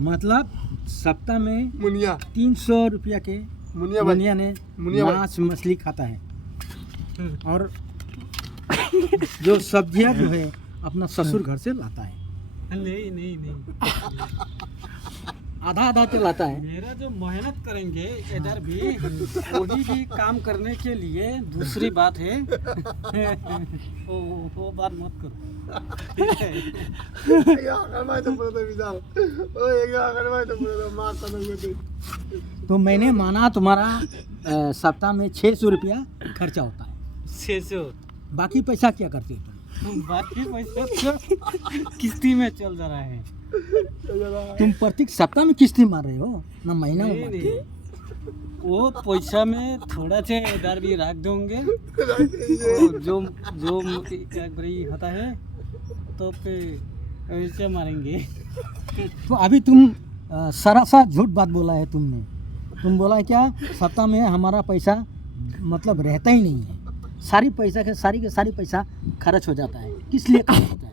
मतलब सप्ताह में मुनिया 300 रुपया के मुनिया भाई मुनिया ने मुनिया भाई। मांस मछली खाता है और जो सब्जियां जो है अपना ससुर घर से लाता है, नहीं नहीं नहीं, आधा आधा तो लाता है। मेरा जो मेहनत करेंगे इधर भी वही भी काम करने के लिए दूसरी बात है। वो बात मत करो, ठीक है? या करवाए तो पड़ता विचार ओ एक करवाए तो पड़ता मां का नहीं तो मैंने माना तुम्हारा सप्ताह में 600 रुपया खर्चा होता है, 600 बाकी पैसा क्या करते हो तुम? बाकी पैसा तो किस्ती में चल जा रहा है। तुम प्रत्येक सप्ताह में किस्ती मार रहे हो ना महीना में नहीं मारते नहीं, हो? वो पैसा में थोड़ा से इधर भी रख दोगे और जो जो एक बारी होता है तो फिर ऐसे मारेंगे। तो अभी तुम सरासर झूठ बात बोला है तुमने। तुम बोला है क्या सप्ताह में हमारा पैसा मतलब रहता ही नहीं है, सारी पैसा के सारी पैसा खर्च हो जाता है। किस लिए खर्च होता है?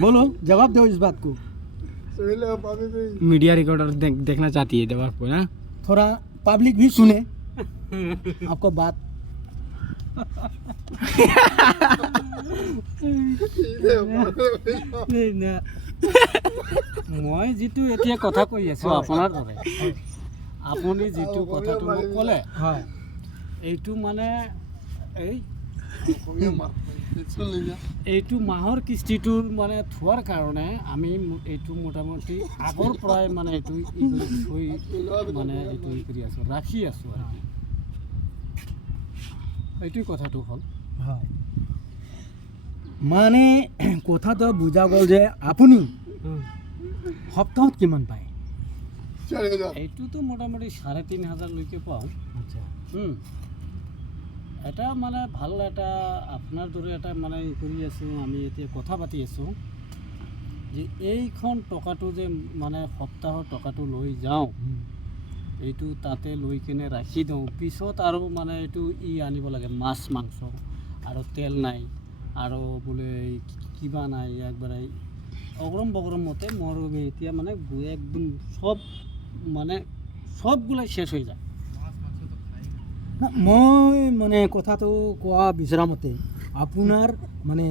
बोलो, जवाब दो इस बात को। सोले पापे तो मीडिया रिकॉर्डर देखना चाहती है जवाब को ना। थोड़ा पब्लिक भी सुने आपको बात। মই যিটো এতিয়া কথা কৈ আছোঁ আপোনাৰ দৰে, আপুনি যিটো কথাটো মোক ক'লে হয়, এইটো মানে এই কমিয়া মার সুন লিয়া এইটো মাহৰ কিস্তিটোৰ মানে থোৱাৰ কাৰণে আমি এইটো মোটামুটি আগৰ পৰাই মানে এইটো থৈ মানে এইটো কৰি আছোঁ, ৰাখি আছোঁ আৰু কি। এইটোৱে কথাটো হ'ল। হয়। মানে কথাটো বুজা গ'ল যে আপুনি সপ্তাহত কিমান পায়? 4000 এইটোতো মোটামুটি 3500লৈকে পাওঁ। আচ্ছা, এটা মানে ভাল এটা আপোনাৰ দৰে এটা মানে কৰি আছোঁ, আমি এতিয়া কথা পাতি আছোঁ যে এইখন টকাটো যে মানে সপ্তাহৰ টকাটো লৈ যাওঁ, এইটো তাতে লৈ কিনে ৰাখি দিওঁ, পিছত আৰু মানে এইটো আনিব লাগে মাছ মাংস আৰু তেল নাই আৰু বোলে কিবা নাই, একবাৰে অগৰম বগৰম মতে মোৰ এতিয়া মানে একদম সব মানে সবগুলাই শেষ হৈ যায়। না, মই মানে কথাটো কোৱা বিচৰা মতে আপোনাৰ মানে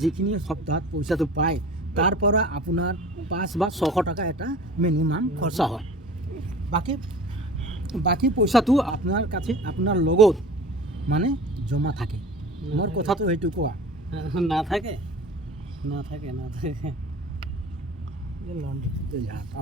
যিখিনি সপ্তাহত পইচাটো পায় তাৰ পৰা আপোনাৰ 5 বা 600 টকা এটা মিনিমাম খৰচা হয়। বাকী পইচাটো আপোনাৰ কাছে আপোনাৰ লগত মানে জমা থাকে। মোৰ কথাটো সেইটো কোৱা। নাথাকে নাথাকে নাথাকে। ये लॉन्ड्री तो जाता